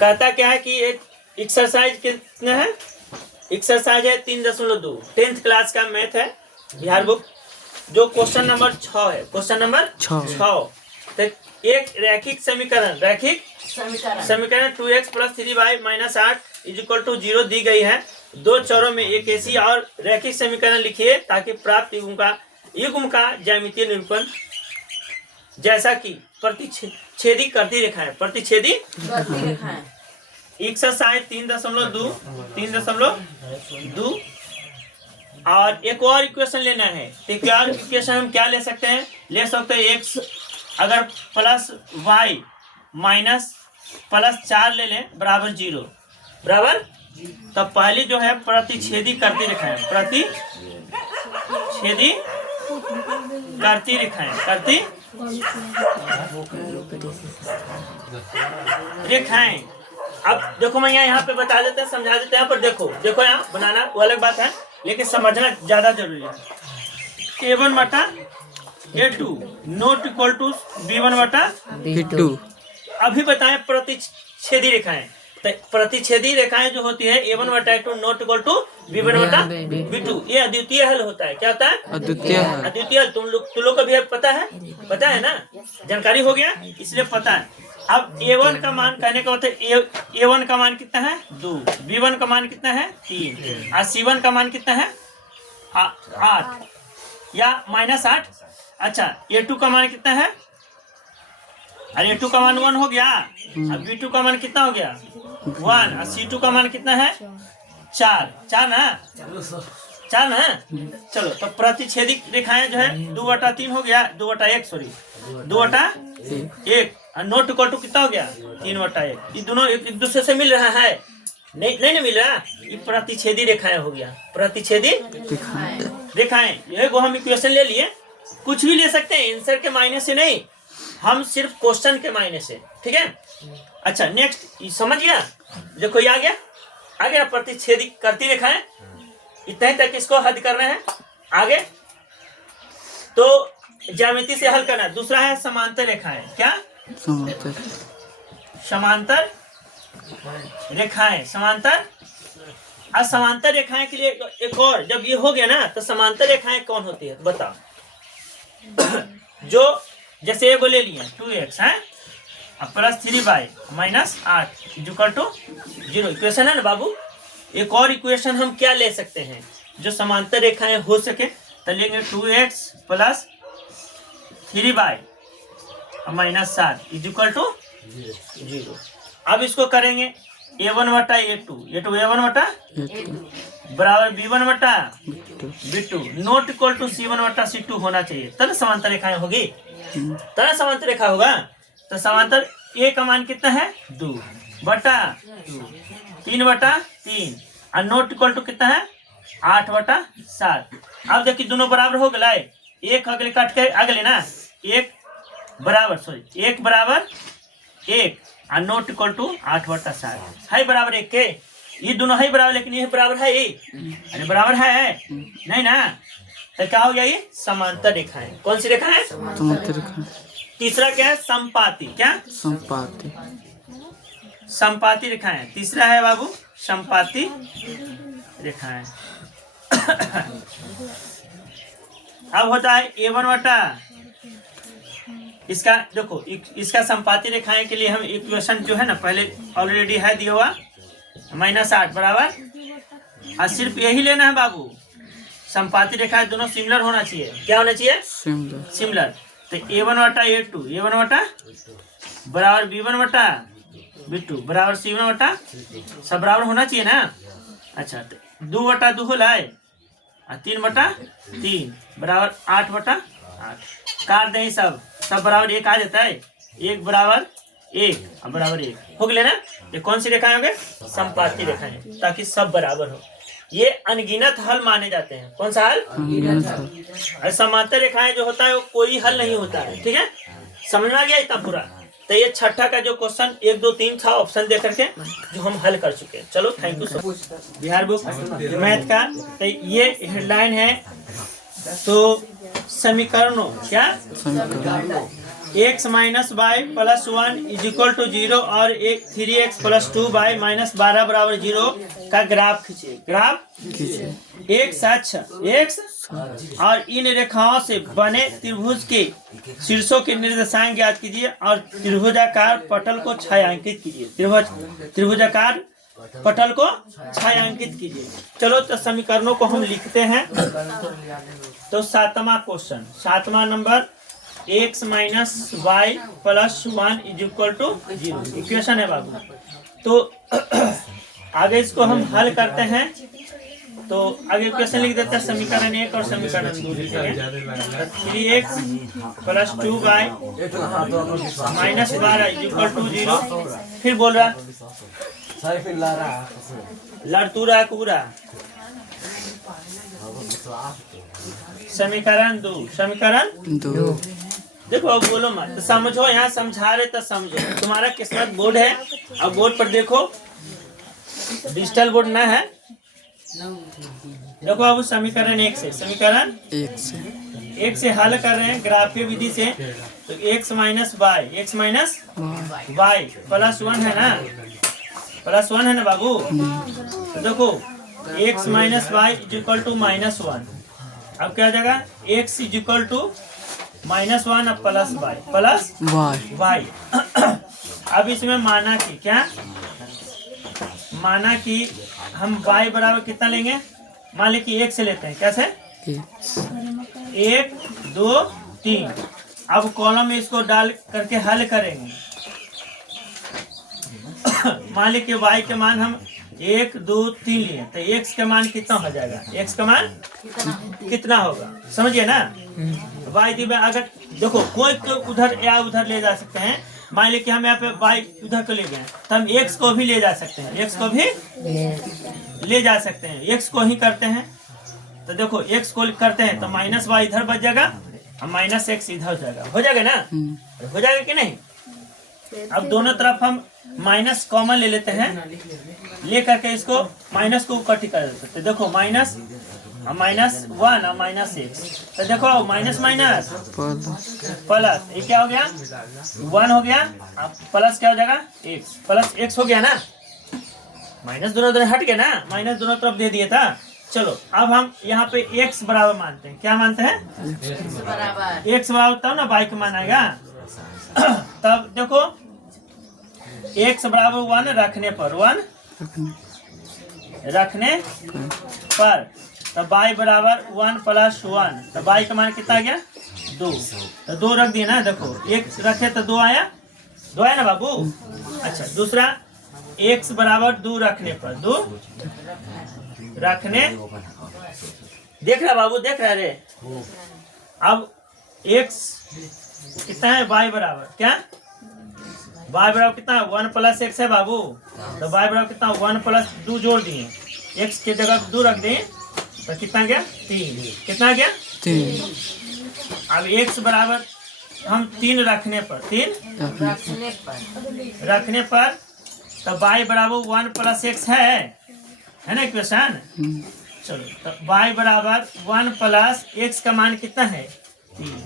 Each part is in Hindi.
कहता क्या है कि एक एक्सरसाइज कितने है, एक्सरसाइज है 3.2, 10th क्लास का मैथ है बिहार बुक, जो क्वेश्चन नंबर 6 है, क्वेश्चन नंबर 6। तो एक रैखिक समीकरण 2x + 3y - 8 = 0 दी गई है। दो चरों में एक ऐसी और रैखिक समीकरण लिखिए ताकि प्राप्त युग्म का ज्यामितीय निरूपण, जैसा कि प्रतिच्छेदी करती रेखाएं, प्रतिच्छेदी एक्सरसाइज 3.2 और एक और इक्वेशन लेना है। तो एक और इक्वेशन हम क्या ले सकते हैं, ले सकते हैं x अगर प्लस y माइनस प्लस 4 ले लें बराबर 0 बराबर। तब पहली जो है प्रतिच्छेदी करती रेखाएं, प्रतिच्छेदी करती रेखाएं, करती रेखाएं। अब देखो मैं यहाँ पे बता देते हैं, समझा देते हैं, पर देखो यहाँ बनाना वो अलग बात है, लेकिन समझना ज्यादा जरूरी है। A1 बटा A2 not equal to B1 बटा B2। अभी बताएं प्रतिच्छेदी रेखाएं। तो प्रतिच्छेदी रेखाएं जो होती है A1 बटा A2 not equal to B1 बटा B2, ये अद्वितीय हल होता है। क्या होता है? अद्वितीय हल। तुम लोग को भी पता है ना, जानकारी हो गया, इसलिए पता है। अब A1 का मान कहने का होता है, A1 का मान कितना है 2, B1 का मान कितना है 3 और C1 का मान कितना है 8 या -8। अच्छा A2 का मान कितना है, अरे A2 का मान 1 हो गया, अब B2 का मान कितना हो गया 1 और C2 का मान कितना है 4 ना। चलो तो प्रतिच्छेदी रेखाएं जो है 2/3 हो गया, 2/1 सॉरी 2/1 नॉट इक्वल टू कितना हो गया 3/1। ये दोनों एक दूसरे से मिल रहा है, नहीं मिल रहा, ये प्रतिच्छेदी रेखाएं हो गया, प्रतिच्छेदी रेखाएं। ये वो हम इक्वेशन ले लिए, कुछ भी ले सकते हैं, आंसर के मायने से नहीं, हम सिर्फ क्वेश्चन के मायने से, ठीक है। अच्छा नेक्स्ट समझ गया, देखो ये आ गया प्रतिच्छेदी करती रेखाएं, इतने तक इसको हद करना है। आगे तो ज्यामिति से हल करना। दूसरा है समांतर रेखाएं। क्या समांतर रेखाएं, समांतर रेखाएं के लिए एक और, जब ये हो गया ना तो समांतर रेखाएं कौन होती है बताओ। जो जैसे ये ले लिए 2x है प्लस 3y - 8 = 0 इक्वेशन है ना बाबू। एक और इक्वेशन हम क्या ले सकते हैं जो समांतर रेखाएं हो सके, तो लेंगे 2x + 3y - 7 = 0। अब इसको करेंगे A1 बटा A2 A1 बटा बराबर B1 बटा B2 not equal to C1 बटा C2 होना चाहिए, तब समांतर रेखाएं होगी, तब समांतर रेखा होगा। तो समांतर A का मान कितना है 2 बटा 3/3 और नॉट इक्वल टू कितना है 8/7। अब देखिए दोनों बराबर हो गए, एक अगले काट के अगले ना, 1 बराबर 1 और नॉट इक्वल टू 8/7 है बराबर 1 के। ये दोनों है बराबर, लेकिन ये बराबर है, ये अरे बराबर है नहीं ना, तो क्या हो गया ये समांतर रेखा है। कौन सी रेखा है? समांतर रेखा। तीसरा क्या है संपाती। क्या संपाती रेखाएं। तीसरा है बाबू संपाती रेखाएं। अब होता है A1 बटा, इसका देखो इसका संपाती रेखाएं के लिए हम इक्वेशन जो है ना पहले ऑलरेडी है दिया हुआ -8 बराबर, और सिर्फ यही लेना है बाबू, संपाती रेखाएं दोनों सिमिलर होना चाहिए। क्या होना चाहिए? सिमिलर। तो A1 बटा A2 A1 बटा बराबर B1 बटा B2 बराबर C1 बटा, सब बराबर होना चाहिए ना। अच्छा तो 2/2 हो लाए और 3/3 बराबर 8/8 काट दें, सब बराबर 1 आ जाता है, 1 बराबर 1 और बराबर 1 हो गए ना। ये कौन सी रेखाएं हो गए? संपाती रेखाएं, ताकि सब बराबर हो। ये अनगिनत हल माने जाते हैं। कौन सा हल? और समांतर रेखाएं जो होता है वो कोई हल नहीं होता है, ठीक है, समझ में आ गया इतना पूरा। तो ये छठा का जो क्वेश्चन 1 2 3 था ऑप्शन दे करके जो हम हल कर चुके हैं। चलो thank you so much. Bihar book math का तो ये हेडलाइन है, तो समीकरणों क्या x minus y plus 1 is equal to 0 और एक 3x प्लस 2y माइनस 12 बराबर 0 का ग्राफ खींचिए। ग्राफ x अक्ष x और इन रेखाओं से बने त्रिभुज के शीर्षों के निर्देशांक ज्ञात कीजिए और त्रिभुजाकार पटल को छायांकित कीजिए। त्रिभुजाकार पटल को छायांकित कीजिए। चलो तो समीकरणों को हम लिखते हैं। तो 7वां क्वेश्चन, 7वां number x minus y plus 1 is equal to 0 equation है बाबू। तो आगे इसको हम हल करते हैं। तो आगे क्वेश्चन लिख देते हैं, समीकरण 1 और समीकरण 2 लिखेंगे। 3x plus 2y minus 12 is equal to 0। फिर बोल रहा लड़तूरा कूरा। समीकरण 2, समीकरण 2। देखो अब बोलो मत, तो समझो, यहाँ समझा रहे तो समझो। तुम्हारा किस्मत बोर्ड है, अब बोर्ड पर देखो, डिजिटल बोर्ड ना है। देखो अब समीकरण 1 से, समीकरण 1 से हल कर रहे हैं ग्राफीय विधि से। तो x minus y, x minus y plus 1 है ना, प्लस 1 है ना बाबू। तो देखो x minus y is equal to minus 1। अब क्या हो जाएगा, x is equal to minus 1 अब प्लस वाई, प्लस वाई। अब इसमें माना कि क्या, माना कि हम y बराबर कितना लेंगे, मान ली कि 1 से लेते हैं। कैसे, 1 2 3। अब कॉलम में इसको डाल करके हल करेंगे। मान ली कि y के मान हम 1 2 3 लिए, तो x का मान कितना हो जाएगा, x का मान कितना होगा, समझिए ना। y दी अगर देखो कोई तो उधर या उधर ले जा सकते हैं। मान ली कि हम यहाँ पे y उधर को ले गए, तो हम x को भी ले जा सकते हैं, x को भी ले जा सकते हैं। x को ही करते हैं, तो देखो x को करते हैं तो माइनस वाई इधर बच जाएगा और माइनस x इधर हो जाएगा। हो जाएगा ना, हो जाएगा कि नहीं। अब दोनों तरफ हम माइनस कॉमन ले लेते हैं, ले करके इसको माइनस को इकट्ठी कर देते हैं। तो देखो माइनस माइनस 1 और माइनस x, तो देखो माइनस माइनस प्लस, ये क्या हो गया 1 हो गया, अब प्लस क्या हो जाएगा x, प्लस x हो गया ना। माइनस दोनों तरफ हट गया ना, माइनस दोनों तरफ दे दिया था। चलो अब हम यहाँ पे x बराबर मानते हैं। क्या मानते हैं, x बराबर, तब ना y का मान आएगा। तब देखो x बराबर 1 रखने पर, 1 रखने पर, तब y बराबर 1 प्लस 1, तब y का मान कितना आ गया 2। तो 2 रख दिया ना, देखो 1 रखे तो 2 आया, 2 आया ना बाबू। अच्छा दूसरा x बराबर 2 रखने पर, 2 रखने, देख रहा बाबू, देख रहा रे। अब x कितना है, y बराबर क्या, y बराबर कितना 1 प्लस x है बाबू। तो y बराबर कितना 1 प्लस 2 जोड़ दिए, x के जगह 2 रख दिए, तो कितना गया 3। कितना गया 3। अब x बराबर हम 3 रखने पर, 3 रखने पर, तो y बराबर 1 प्लस x है ना इक्वेशन। चलो तो y बराबर 1 प्लस x का मान कितना है 3,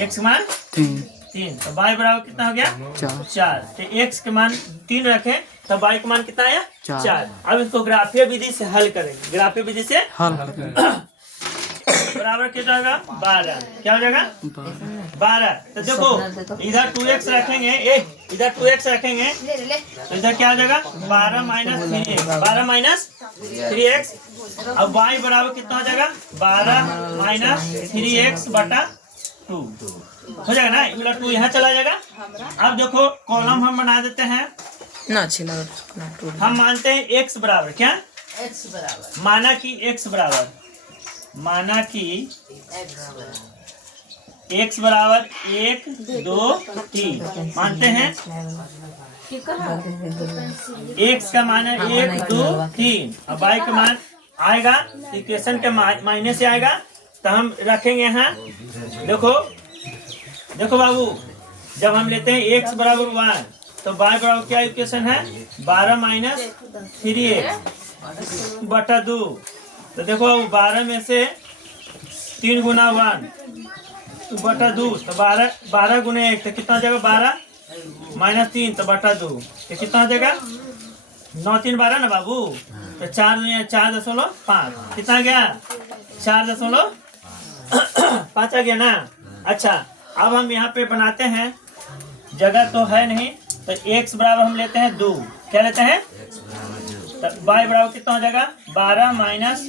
x का मान 3, तो y बराबर कितना हो गया 4। तो x के मान 3 रखें तो y का मान कितना आया 4। अब इसको ग्राफीय विधि से हल करेंगे, ग्राफीय विधि से बराबर कितना होगा 12। क्या हो जाएगा 12। तो देखो इधर 2x रखेंगे, इधर 2x रखेंगे, तो इधर क्या हो जाएगा 12 माइनस 3x, 12 माइनस 3x। अब y बराबर कितना हो जाएगा 12 माइनस 3x बटा 2 हो जाएगा ना, ये 2 यहाँ चला जाएगा। अब देखो कॉलम हम बना देते हैं ना, हम मानते हैं x बराबर क्या, x बराबर, माना कि x बराबर, माना कि x बराबर 1 2 3 मानते हैं। x का मान है 1 2 3, अब y का मान आएगा इक्वेशन के माइनस से आएगा, तो हम रखेंगे यहाँ। देखो देखो बाबू, जब हम लेते हैं x बराबर 1, तो y बराबर क्या इक्वेशन है 12 माइनस 3x बटा 2। तो देखो 12 में से 3 गुना 1, बटा 2 तो 12 गुने 1 तो कितना हो जाएगा 12 माइनस 3 तो बटा 2 तो कितना हो जाएगा 9 3 12 ना बाबू तो 4.5 कितना गया 4.5 आ गया ना। अच्छा अब हम यहाँ पे बनाते हैं, जगह तो है नहीं तो x बराबर हम लेते हैं 2, क्या लेते हैं तो y बराबर कितना हो जाएगा 12 माइनस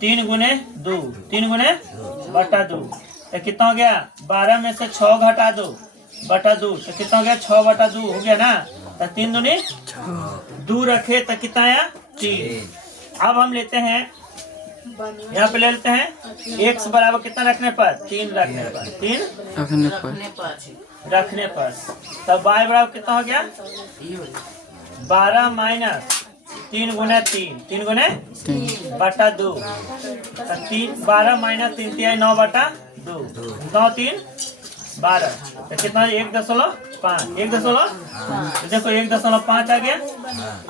3 गुने 2 3 गुने बटा 2 तो कितना हो गया 12 में से 6 घटा दो बटा 2 तो कितना हो गया 6 बटा 2 हो गया ना। तो 3 दूनी 2 रखे तो कितना आया 3। अब हम लेते हैं यहाँ पे ले लेते हैं x बराबर कितना रखने पर 3 रखने पर तब y बराबर कितना हो गया 12 माइनस 3 गुने 3 गुने बटा 2 12 माइनस 3 9 बटा 2 9 3 12 तो कितना 1.5 देखो 1.5 आ गया।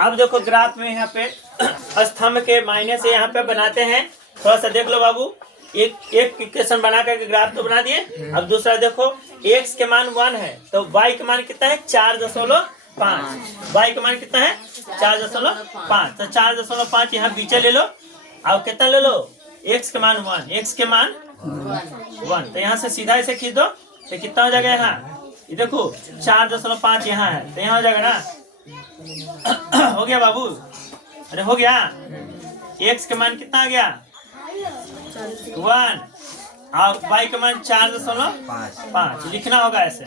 अब देखो ग्राफ में यहाँ पे स्तंभ के मायने से यहाँ पे बनाते हैं, थोड़ा सा देख लो बाबू। एक इक्वेशन बना करके ग्राफ तो बना दिए। अब दूसरा देखो x के मान 1 है तो y के मान कितना है 4.5 y के मान कितना है 4.5 तो 4.5 यहाँ पीछे ले लो। अब कितना ले लो x के मान 1 तो यहाँ से सीधा इसे खींच दो तो कितना हो जाएगा यहाँ ये देखो 4.5 यहाँ है तो यहाँ हो जाएगा ना। हो गया बाबू, अरे हो गया। x के मान कितना आ गया 1 और y के मान 4.5 लिखना होगा ऐसे।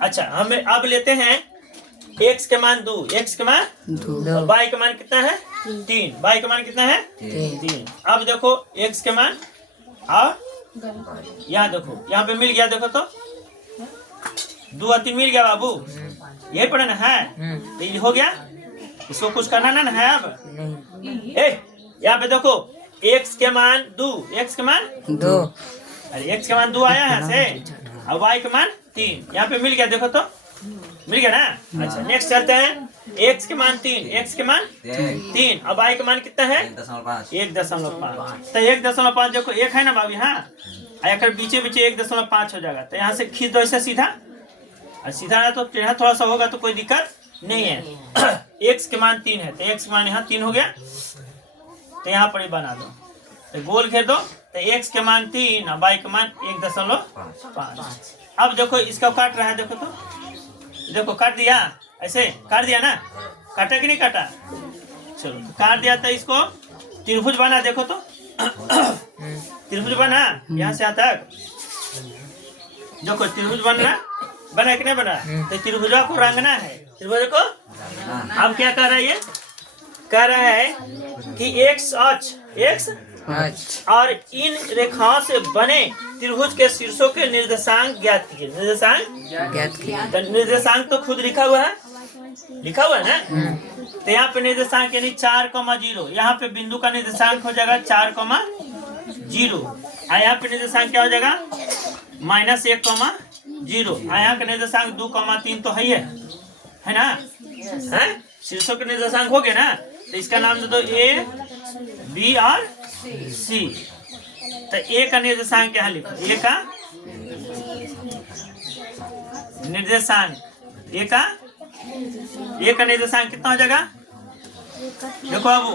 अच्छा हमें अब लेते हैं x के मान 2 x के मान 2 और y के मान कितना है 3 y के मान कितना है 3। अब देखो x के मान और यहाँ देखो यहाँ पे मिल गया, देखो तो 2 और 3 मिल गया बाबू, यही पढ़ना है तो ये हो गया। इसको कुछ करना ना है अब यहाँ पे देखो x के मान 2 x के मान 2 अरे x के मान 2 आया है से और y के मान 3 यहाँ पे मिल गया, देखो तो मिल गया ना। अच्छा नेक्स्ट चलते हैं x के मान 3 x के मान 3 और y के मान कितना है 1.5 तो 1.5 देखो 1 है ना बाबू यहाँ आकर बीचे 1.5 हो जाएगा तो यहाँ से खींच दो ऐसे सीधा और सीधा ना तो टेढ़ा थोड़ा सा होगा तो कोई दिक्कत नहीं है। x के मान 3 है तो x के मान यहाँ 3 हो गया तो यहाँ पर ही बना दो तो गोल घेर दो तो x के मान 3 और y के मान 1.5। अब देखो इसका काट रहा है, देखो तो देखो काट दिया, ऐसे काट दिया ना, काटा कि नहीं काटा, चलो तो काट दिया तो इसको त्रिभुज बना, देखो तो त्रिभुज बना यहाँ से यहाँ तक, देखो त्रिभुज बना कि नहीं बना तो त्रिभुज को रंगना है, त्रिभुज को। अब क्या कर रहा है ये कह रहा है कि x और इन रेखाओं से बने त्रिभुज के शीर्षों के निर्देशांक ज्ञात कीजिए। निर्देशांक तो खुद लिखा हुआ है ना तो यहाँ पे निर्देशांक यानी 4,0 यहाँ पे बिंदु का निर्देशांक हो जाएगा 4,0 और यहाँ पे निर्देशांक क्या हो जाएगा -1,0 यहाँ का निर्देशांक 2,3 तो है ना, है शीर्षों के निर्देशांक हो गए ना तो इसका नाम दे दो A B और C। तो A का निर्देशांक यहाँ लिखो, A का निर्देशांक A का निर्देशांक कितना हो जाएगा, देखो बाबू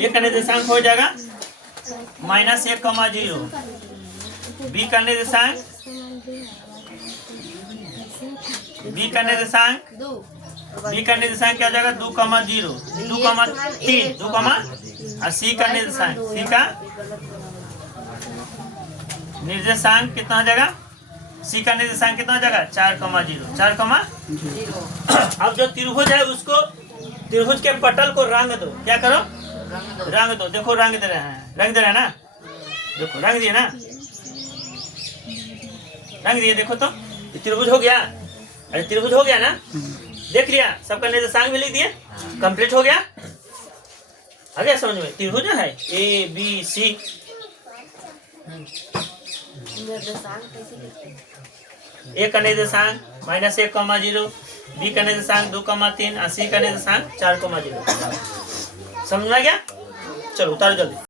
A का निर्देशांक हो जाएगा -1,0। B का निर्देशांक क्या हो जाएगा 2,0 2,3 और C का निर्देशांक कितना हो जाएगा, C का निर्देशांक कितना हो जाएगा 4,0। अब जो त्रिभुज है उसको त्रिभुज के पटल को रंग दो, क्या करो रंग दो, देखो रंग दे रहे हैं ना, देखो रंग दिए ना, रंग दिए, देखो तो त्रिभुज हो गया, अरे त्रिभुज हो गया ना, देख लिया सबका निर्देशांक भी लिख दिए, कंप्लीट हो गया, आ गया समझ में। त्रिभुज है A B C, A का निर्देशांक -1,0, B का निर्देशांक 2,3 और C का निर्देशांक 4,0। समझ में आ गया, चलो उतारो जल्दी।